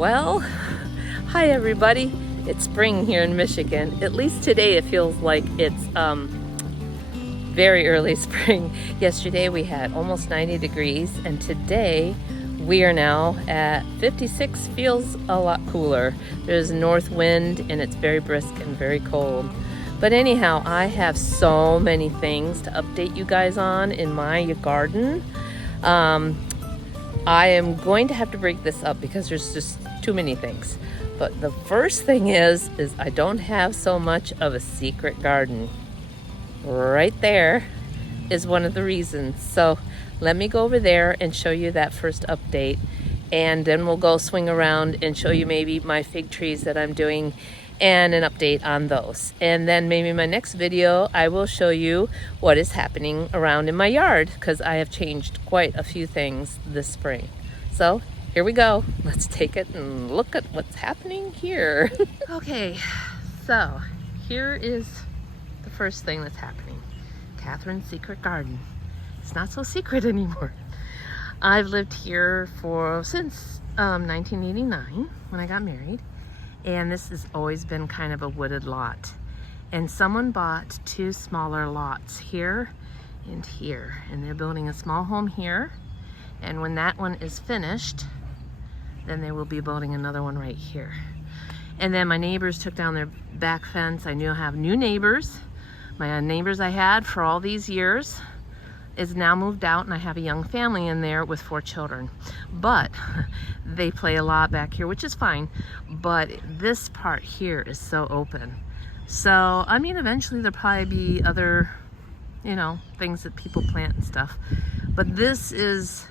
Well, hi everybody. It's spring here in Michigan. At least today it feels like it's very early spring. Yesterday we had almost 90 degrees and today we are now at 56. Feels a lot cooler. There's a north wind and it's very brisk and very cold. But anyhow, I have so many things to update you guys on in my garden. I am going to have to break this up because there's just too many things. But the first thing is I don't have so much of a secret garden. Right there is one of the reasons. So let me go over there and show you that first update. And then we'll go swing around and show you maybe my fig trees that I'm doing and an update on those. And then maybe in my next video, I will show you what is happening around in my yard because I have changed quite a few things this spring. So here we go. Let's take it and look at what's happening here. Okay, so here is the first thing that's happening. Catherine's secret garden. It's not so secret anymore. I've lived here since 1989 when I got married. And this has always been kind of a wooded lot. And someone bought two smaller lots here and here. And they're building a small home here. And when that one is finished, then they will be building another one right here. And then my neighbors took down their back fence. I now have new neighbors. My neighbors I had for all these years is now moved out, and I have a young family in there with 4 children. But they play a lot back here, which is fine. But this part here is so open. So, I mean, eventually there'll probably be other, things that people plant and stuff. But this is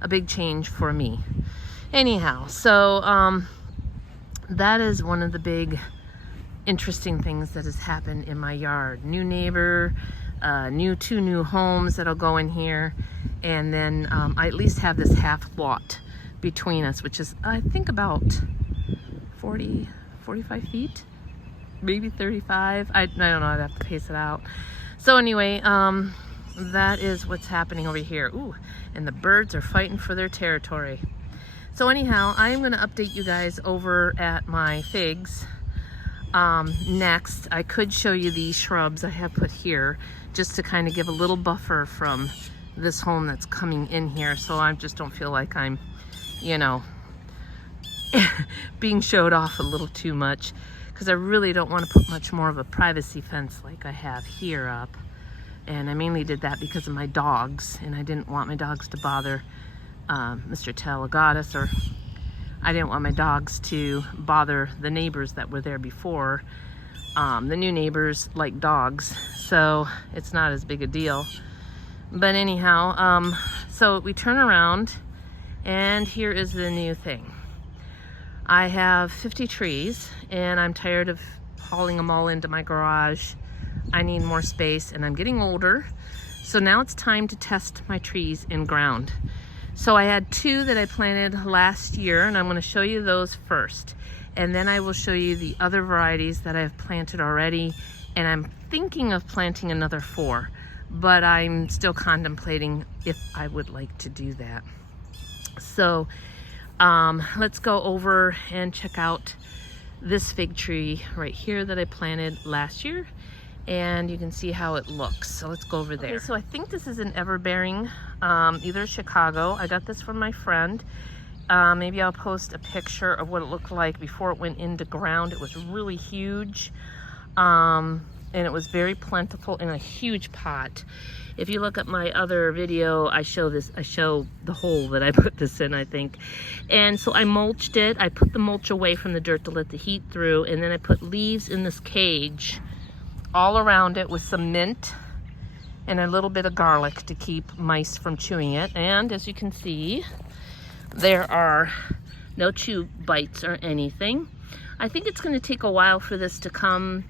a big change for me. Anyhow, so that is one of the big interesting things that has happened in my yard. New neighbor, two new homes that'll go in here, and then I at least have this half lot between us, which is I think about 45 feet, maybe 35. I don't know, I'd have to pace it out. So anyway, that is what's happening over here. Ooh, and the birds are fighting for their territory. So anyhow, I'm going to update you guys over at my figs. Next, I could show you these shrubs I have put here just to kind of give a little buffer from this home that's coming in here, so I just don't feel like I'm, being showed off a little too much, because I really don't want to put much more of a privacy fence like I have here up. And I mainly did that because of my dogs, and I didn't want my dogs to bother Mr. Talagatus, or I didn't want my dogs to bother the neighbors that were there before. The new neighbors like dogs, so it's not as big a deal. But anyhow, so we turn around, and here is the new thing. I have 50 trees, and I'm tired of hauling them all into my garage. I need more space, and I'm getting older, so now it's time to test my trees in ground. So I had 2 that I planted last year, and I'm going to show you those first. And then I will show you the other varieties that I've planted already, and I'm thinking of planting another 4, but I'm still contemplating if I would like to do that. So let's go over and check out this fig tree right here that I planted last year, and you can see how it looks. So let's go over there. Okay, so I think this is an everbearing, either Chicago. I got this from my friend. Maybe I'll post a picture of what it looked like before it went into ground. It was really huge, and it was very plentiful in a huge pot. If you look at my other video, I show the hole that I put this in, I think. And so I mulched it. I put the mulch away from the dirt to let the heat through, and then I put leaves in this cage all around it with some mint and a little bit of garlic to keep mice from chewing it. And as you can see, there are no chew bites or anything. I think it's going to take a while for this to come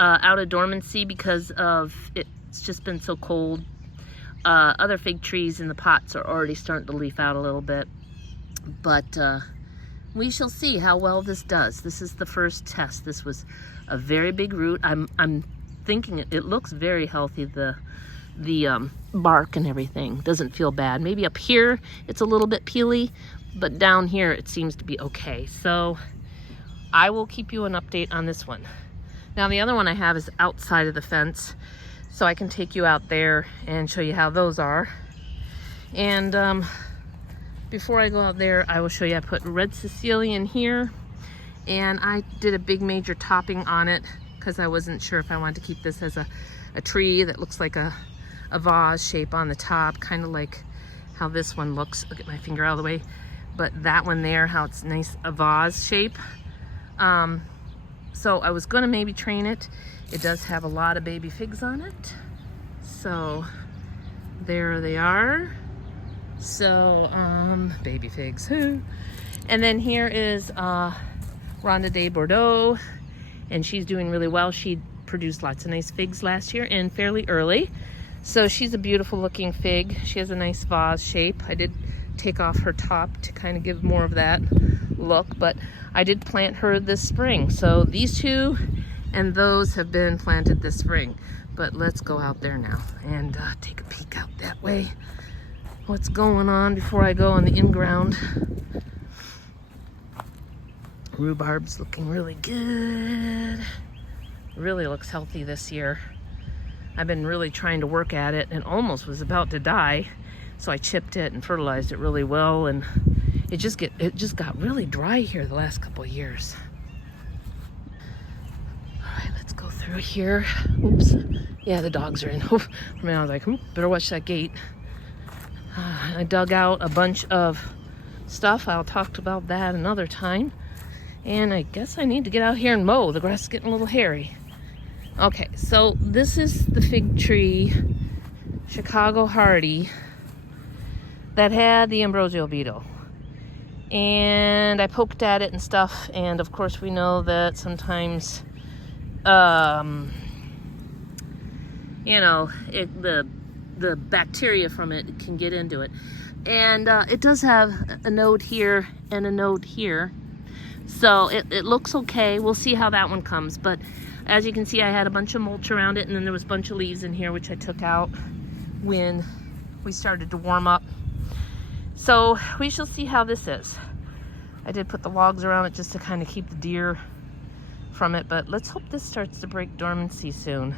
out of dormancy because of it's just been so cold. Other fig trees in the pots are already starting to leaf out a little bit, but we shall see how well this does. This is the first test. This was a very big root. I'm thinking it looks very healthy. The bark and everything doesn't feel bad. Maybe up here it's a little bit peely, but down here it seems to be okay. So I will keep you an update on this one. Now the other one I have is outside of the fence, so I can take you out there and show you how those are. And before I go out there, I will show you I put red Sicilian here, and I did a big major topping on it because I wasn't sure if I wanted to keep this as a tree that looks like a vase shape on the top, kind of like how this one looks. I'll get my finger out of the way. But that one there, how it's nice, a vase shape. So I was gonna maybe train it. It does have a lot of baby figs on it. So there they are. So, baby figs, who? And then here is Rhonda de Bordeaux, and she's doing really well. She produced lots of nice figs last year and fairly early. So she's a beautiful looking fig. She has a nice vase shape. I did take off her top to kind of give more of that look, but I did plant her this spring. So these two and those have been planted this spring. But let's go out there now and take a peek out that way. What's going on before I go on the in-ground. Rhubarb's looking really good. Really looks healthy this year. I've been really trying to work at it and almost was about to die. So I chipped it and fertilized it really well, and it just got really dry here the last couple of years. All right, let's go through here. Oops. Yeah, the dogs are in. I mean, I was like, better watch that gate. I dug out a bunch of stuff. I'll talk about that another time. And I guess I need to get out here and mow. The grass is getting a little hairy. Okay, so this is the fig tree, Chicago Hardy, that had the Ambrosia beetle. And I poked at it and stuff, and of course we know that sometimes, you know, the bacteria from it can get into it. And it does have a node here and a node here. So it looks okay. We'll see how that one comes. But as you can see, I had a bunch of mulch around it, and then there was a bunch of leaves in here, which I took out when we started to warm up. So we shall see how this is. I did put the logs around it just to kind of keep the deer from it, but let's hope this starts to break dormancy soon.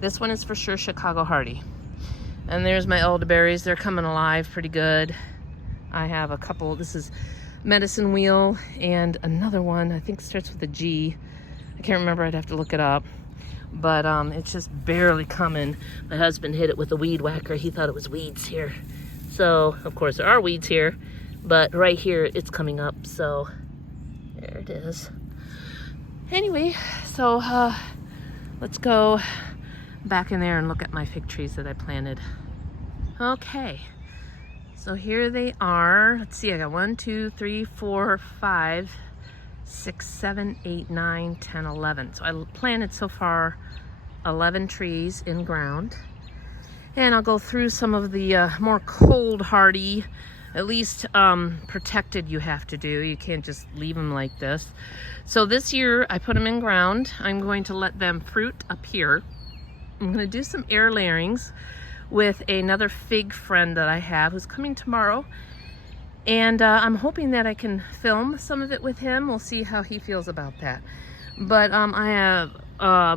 This one is for sure Chicago Hardy. And there's my elderberries. They're coming alive pretty good. I have a couple. This is Medicine Wheel and another one, I think starts with a G. I can't remember, I'd have to look it up. But it's just barely coming. My husband hit it with a weed whacker. He thought it was weeds here. So, of course, there are weeds here. But right here, it's coming up. So, there it is. Anyway, so let's go back in there and look at my fig trees that I planted. Okay. So here they are. Let's see, I got 1, 2, 3, 4, 5, 6, 7, 8, 9, 10, 11. So I planted so far 11 trees in ground. And I'll go through some of the more cold hardy, at least protected you have to do. You can't just leave them like this. So this year I put them in ground. I'm going to let them fruit up here. I'm going to do some air layerings with another fig friend that I have who's coming tomorrow. And I'm hoping that I can film some of it with him. We'll see how he feels about that. But I have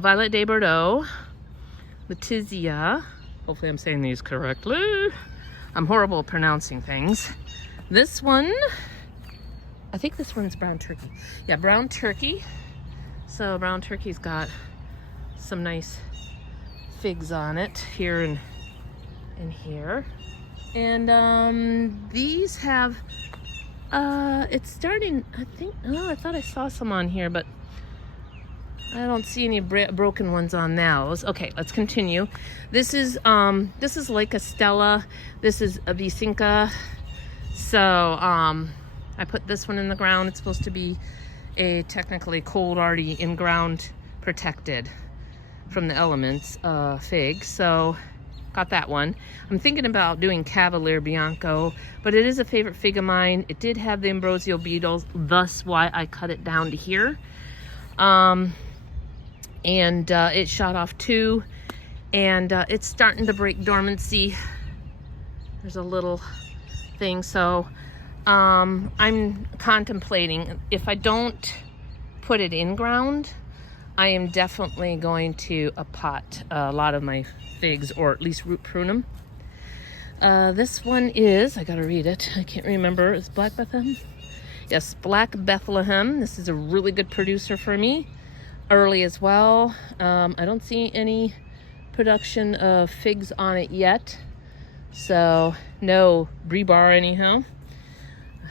Violet de Bordeaux, Letizia. Hopefully I'm saying these correctly. I'm horrible at pronouncing things. This one, I think this one's brown turkey. Yeah, brown turkey. So brown turkey's got some nice figs on it here and here. And these have it's starting, I think, oh, I thought I saw some on here, but I don't see any broken ones on those. Okay, let's continue. This is like a Stella. This is a Visinca. So I put this one in the ground. It's supposed to be a technically cold hardy in ground protected from the elements fig. So got that one. I'm thinking about doing Cavalier Bianco, but it is a favorite fig of mine. It did have the Ambrosia beetles, thus why I cut it down to here. And it shot off too, and it's starting to break dormancy. There's a little thing, so I'm contemplating, if I don't put it in ground, I am definitely going to pot a lot of my figs, or at least root prune them. This one is, I gotta read it, I can't remember, it's Black Bethlehem? Yes, Black Bethlehem. This is a really good producer for me. Early as well. I don't see any production of figs on it yet. So, no brie bar anyhow.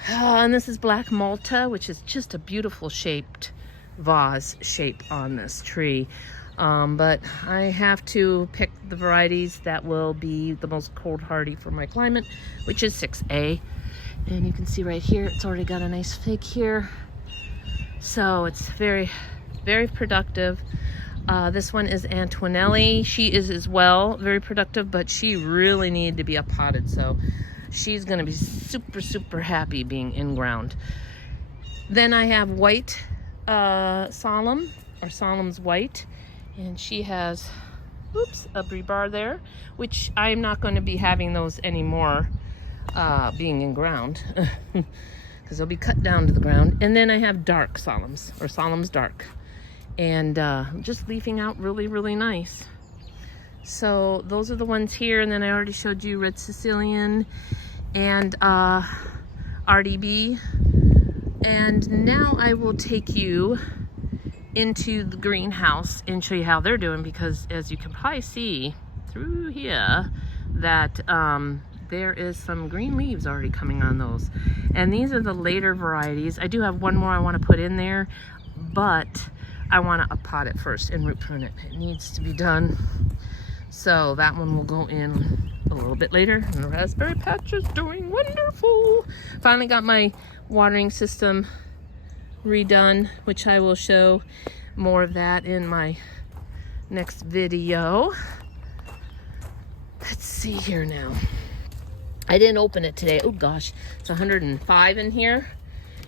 And this is Black Malta, which is just a beautiful shaped vase shape on this tree. But I have to pick the varieties that will be the most cold hardy for my climate, which is 6A. And you can see right here, it's already got a nice fig here. So it's very, very productive. This one is Antonelli. She is as well very productive, but she really needed to be potted. So she's gonna be super, super happy being in ground. Then I have white Solemn, or Solemn's white. And she has, oops, a brie bar there, which I'm not gonna be having those anymore. Being in ground, because they'll be cut down to the ground. And then I have dark Solemns, or Solemn's dark, and just leafing out really, really nice. So those are the ones here. And then I already showed you Red Sicilian and RDB. And now I will take you into the greenhouse and show you how they're doing, because as you can probably see through here that there is some green leaves already coming on those. And these are the later varieties. I do have one more I want to put in there, but I want to pot it first and root prune it. It needs to be done. So that one will go in a little bit later. And the raspberry patch is doing wonderful. Finally got my watering system redone, which I will show more of that in my next video. Let's see here now. I didn't open it today. Oh gosh, it's 105 in here.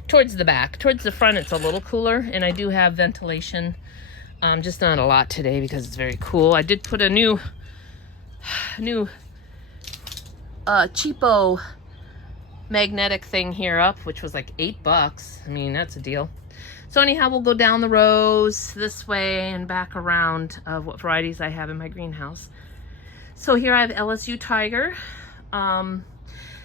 Towards the back. Towards the front, it's a little cooler, and I do have ventilation. Just not a lot today because it's very cool. I did put a new cheapo magnetic thing here up, which was like $8. I mean, that's a deal. So anyhow, we'll go down the rows this way and back around of what varieties I have in my greenhouse. So here I have LSU Tiger.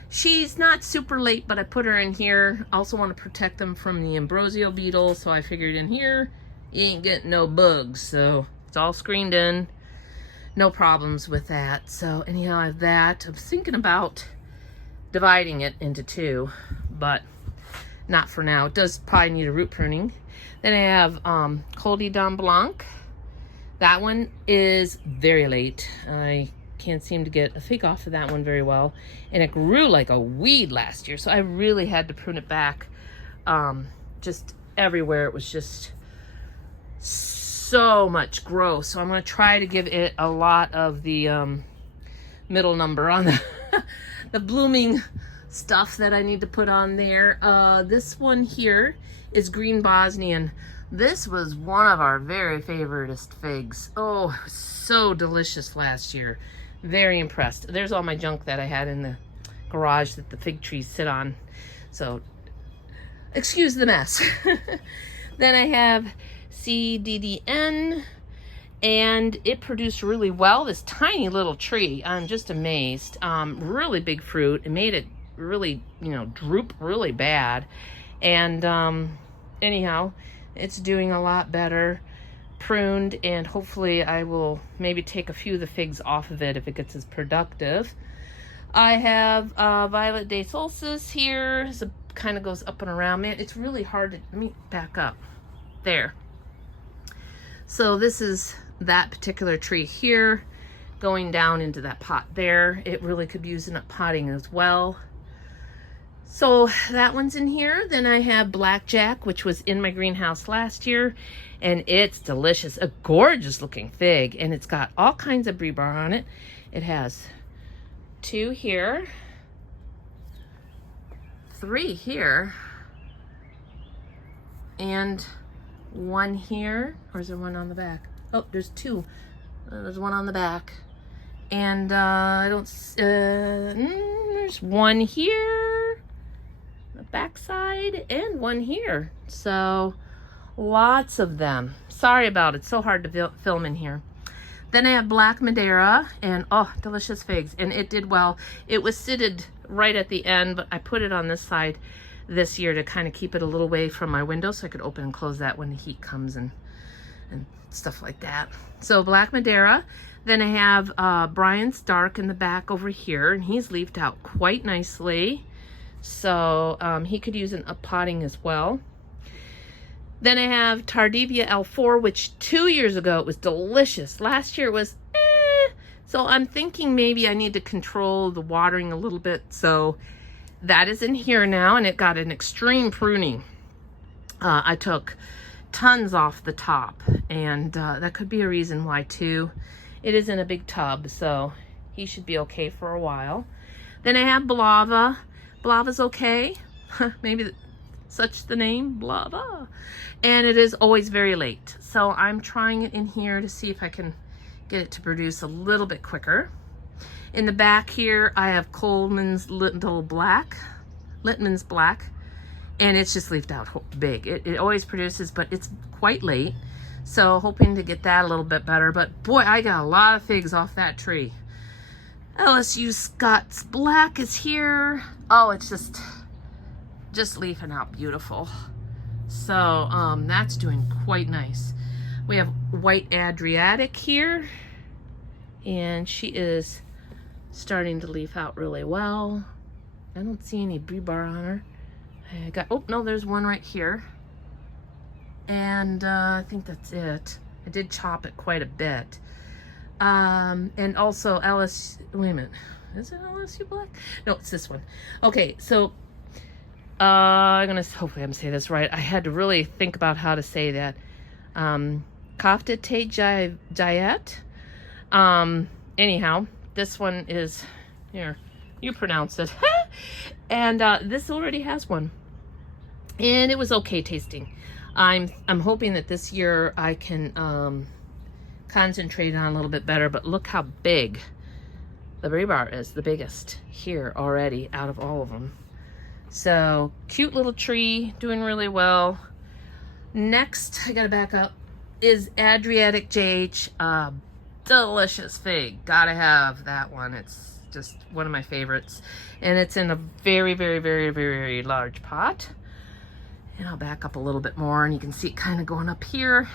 She's not super late, but I put her in here. I also want to protect them from the Ambrosia beetle, so I figured in here, you ain't getting no bugs. So it's all screened in. No problems with that. So anyhow, I have that. I'm thinking about dividing it into two, but not for now. It does probably need a root pruning. Then I have Col de Dame Blanc. That one is very late. I can't seem to get a fig off of that one very well, and it grew like a weed last year, so I really had to prune it back. Just everywhere, it was just so much growth. So I'm going to try to give it a lot of the middle number on the the blooming stuff that I need to put on there. This one here is Green Bosnian. This was one of our very favoriteest figs. Oh, so delicious last year. Very impressed. There's all my junk that I had in the garage that the fig trees sit on. So, excuse the mess. Then I have CDDN, and it produced really well. This tiny little tree, I'm just amazed. Really big fruit. It made it really, droop really bad. And anyhow, it's doing a lot better. Pruned, and hopefully I will maybe take a few of the figs off of it if it gets as productive. I have Violet de Solstice here. So it kind of goes up and around. Man, it's really hard to, let me back up. There. So this is that particular tree here going down into that pot there. It really could be using up potting as well. So that one's in here. Then I have Blackjack, which was in my greenhouse last year, and it's delicious. A gorgeous looking fig, and it's got all kinds of brie bar on it. It has 2 here, 3 here, and 1 here. Or is there one on the back? Oh, there's 2. There's 1 on the back. And I don't, there's 1 here. backside and one here. So lots of them. Sorry about it. It's so hard to film in here. Then I have black Madeira and oh, delicious figs. And it did well. It was sitted right at the end, but I put it on this side this year to kind of keep it a little way from my window so I could open and close that when the heat comes and stuff like that. So black Madeira. Then I have Brian's Dark in the back over here, and he's leafed out quite nicely. So he could use an uppotting as well. Then I have Tardivia L4, which 2 years ago it was delicious. Last year it was So I'm thinking maybe I need to control the watering a little bit. So that is in here now, and it got an extreme pruning. I took tons off the top, and that could be a reason why too. It is in a big tub, so he should be okay for a while. Then I have Blava. Blava's okay. Maybe such the name, Blava. And it is always very late. So I'm trying it in here to see if I can get it to produce a little bit quicker. In the back here, I have Coleman's Littman's Black. And it's just leafed out big. It always produces, but it's quite late. So hoping to get that a little bit better. But boy, I got a lot of figs off that tree. LSU Scott's Black is here. Oh, it's just leafing out beautiful. So that's doing quite nice. We have White Adriatic here. And she is starting to leaf out really well. I don't see any rebar on her. I got, oh no, there's one right here. And I think that's it. I did chop it quite a bit. And also wait a minute. Is it LSU Black? No, it's this one. Okay, so hopefully I'm saying this right. I had to really think about how to say that. Kafta Te Jayet. Anyhow, this one is, here, you pronounce it. And this already has one. And it was okay tasting. I'm hoping that this year I can concentrate on a little bit better, but look how big the rebar is, the biggest here already out of all of them. So cute little tree, doing really well. Next, I gotta back up, is Adriatic JH, delicious fig. Gotta have that one. It's just one of my favorites. And it's in a very, very, very, very large pot. And I'll back up a little bit more, and you can see it kind of going up here.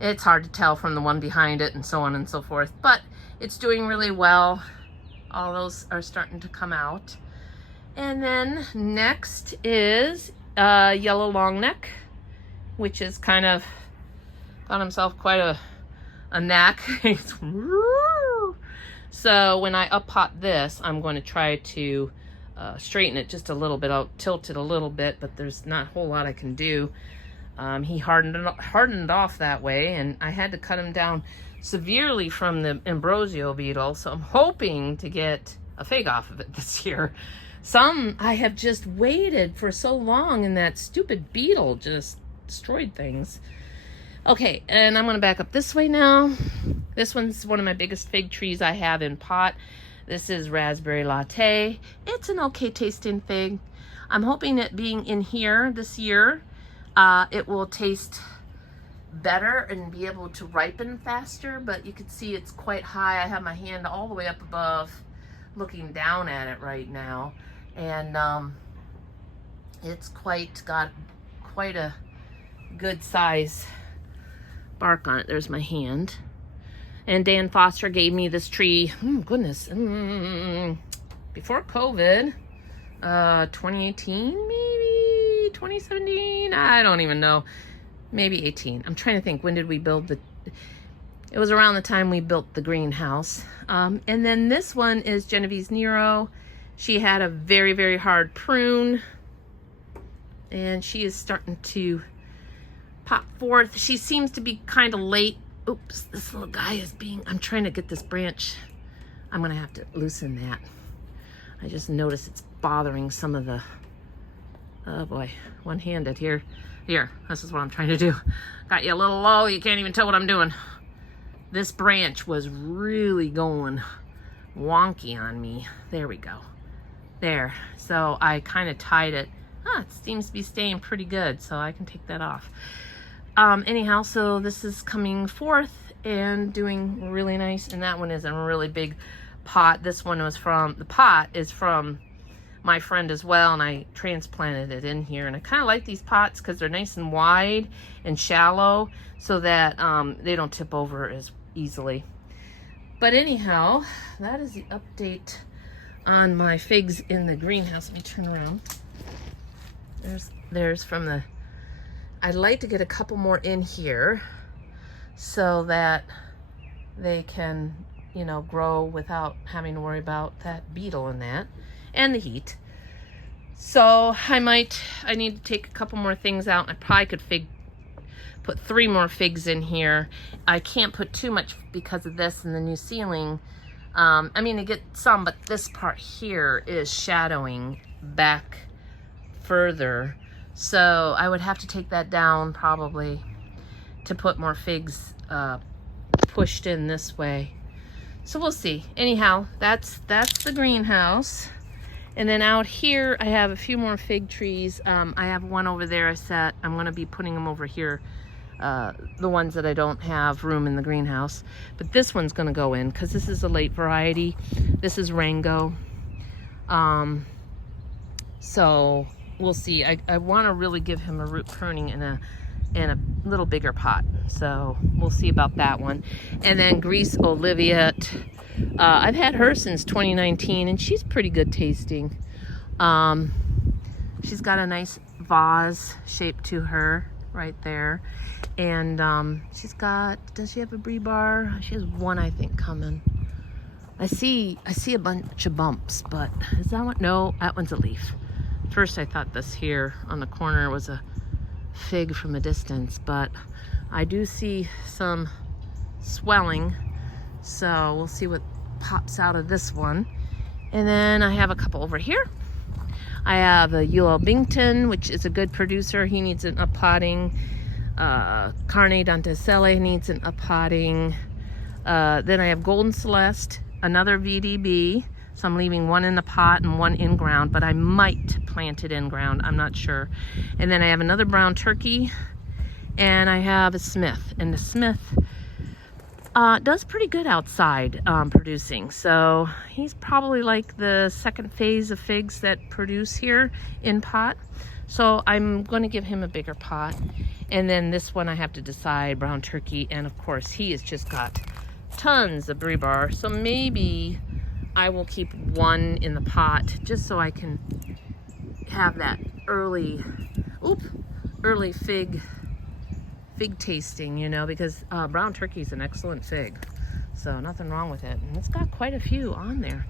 It's hard to tell from the one behind it and so on and so forth, but it's doing really well. All those are starting to come out. And then next is Yellow Long Neck, which is kind of got himself quite a knack. So when I up-pot this, I'm going to try to straighten it just a little bit. I'll tilt it a little bit, but there's not a whole lot I can do. He hardened off that way, and I had to cut him down severely from the Ambrosia beetle, so I'm hoping to get a fig off of it this year. Some I have just waited for so long, and that stupid beetle just destroyed things. Okay, and I'm going to back up this way now. This one's one of my biggest fig trees I have in pot. This is Raspberry Latte. It's an okay tasting fig. I'm hoping it being in here this year, it will taste better and be able to ripen faster, but you can see it's quite high. I have my hand all the way up above looking down at it right now, and it's got quite a good size bark on it. There's my hand. And Dan Foster gave me this tree, before COVID, 2018 maybe, 2017, I don't even know, maybe 18. I'm trying to think, when did we build it was around the time we built the greenhouse. And then this one is Genovese Nero. She had a very, very hard prune, and she is starting to pop forth. She seems to be kind of late. Oops, this little guy is I'm trying to get this branch. I'm gonna have to loosen that. I just noticed it's bothering some of the, oh boy, one-handed here. Here, this is what I'm trying to do. Got you a little low, you can't even tell what I'm doing. This branch was really going wonky on me. There we go. There, so I kind of tied it it seems to be staying pretty good, so I can take that off. Anyhow, so this is coming forth and doing really nice, and that one is a really big pot. This one was from, the pot is from my friend as well, and I transplanted it in here. And I kind of like these pots because they're nice and wide and shallow, so that they don't tip over as easily. But anyhow, that is the update on my figs in the greenhouse. Let me turn around. There's from the, I'd like to get a couple more in here so that they can, you know, grow without having to worry about that beetle and that, and the heat. So I need to take a couple more things out. I probably could put 3 more figs in here. I can't put too much because of this and the new ceiling. I mean, to get some, but this part here is shadowing back further. So I would have to take that down probably to put more figs pushed in this way. So we'll see. Anyhow, that's the greenhouse. And then out here, I have a few more fig trees. I have one over there I set. I'm gonna be putting them over here, the ones that I don't have room in the greenhouse. But this one's gonna go in because this is a late variety. This is Rango. So we'll see. I wanna really give him a root pruning in a little bigger pot. So we'll see about that one. And then Grease Oliviet. I've had her since 2019, and she's pretty good tasting. She's got a nice vase shape to her right there. And she's got, does she have a brie bar? She has one, I think, coming. I see a bunch of bumps, but is that one? No, that one's a leaf. First I thought this here on the corner was a fig from a distance, but I do see some swelling, so we'll see what pops out of this one. And then I have a couple over here. I have a Yule Bington, which is a good producer. He needs an uppotting. Carne Danticelle needs an uppotting. Then I have Golden Celeste, another VDB. So I'm leaving one in the pot and one in ground, but I might plant it in ground. I'm not sure. And then I have another brown turkey, and I have a Smith. And the Smith does pretty good outside producing. So he's probably like the second phase of figs that produce here in pot. So I'm going to give him a bigger pot. And then this one I have to decide, brown turkey. And of course he has just got tons of brie bar. So maybe I will keep one in the pot just so I can have that early fig tasting, you know, because brown turkey is an excellent fig. So nothing wrong with it. And it's got quite a few on there.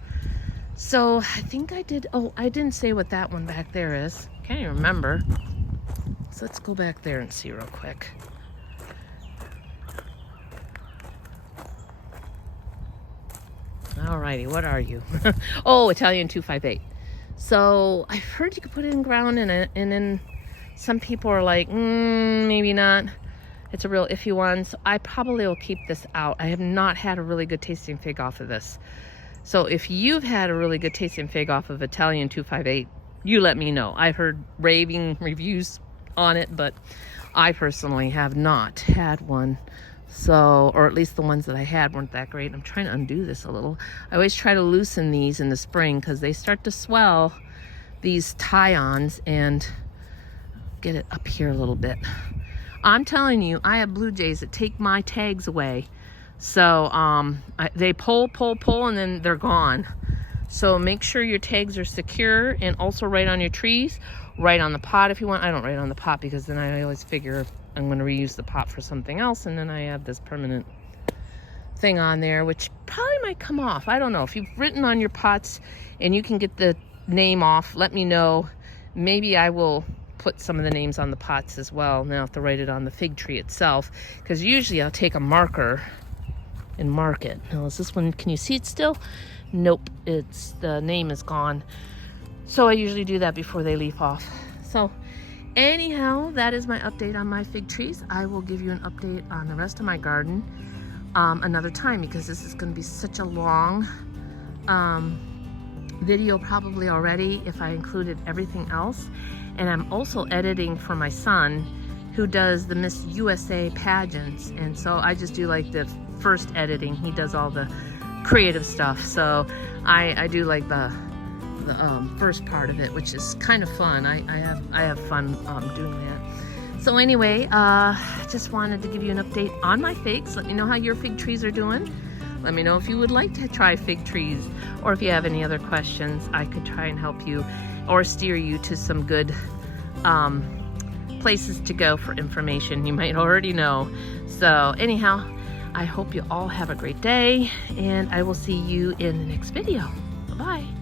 So I think I did, oh, I didn't say what that one back there is. Can't even remember. So let's go back there and see real quick. Alrighty, what are you? Oh, Italian 258. So I've heard you could put it in ground, and then some people are like, maybe not. It's a real iffy one, so I probably will keep this out. I have not had a really good tasting fig off of this. So if you've had a really good tasting fig off of Italian 258, you let me know. I've heard raving reviews on it, but I personally have not had one. So, or at least the ones that I had weren't that great. I'm trying to undo this a little. I always try to loosen these in the spring because they start to swell, these tie-ons, and get it up here a little bit. I'm telling you, I have blue jays that take my tags away. So they pull, and then they're gone. So make sure your tags are secure, and also write on your trees, write on the pot if you want. I don't write on the pot because then I always figure I'm going to reuse the pot for something else, and then I have this permanent thing on there, which probably might come off. I don't know. If you've written on your pots and you can get the name off, let me know. Maybe I will put some of the names on the pots as well. Now I have to write it on the fig tree itself, because usually I'll take a marker and mark it. Now, is this one, can you see it still? Nope, it's, the name is gone. So I usually do that before they leaf off. So anyhow, that is my update on my fig trees. I will give you an update on the rest of my garden another time, because this is going to be such a long video probably already if I included everything else. And I'm also editing for my son who does the Miss USA pageants. And so I just do like the first editing. He does all the creative stuff. So I do like the first part of it, which is kind of fun. I have fun doing that. So anyway, just wanted to give you an update on my figs. Let me know how your fig trees are doing. Let me know if you would like to try fig trees, or if you have any other questions, I could try and help you or steer you to some good places to go for information you might already know. So anyhow, I hope you all have a great day, and I will see you in the next video. Bye-bye.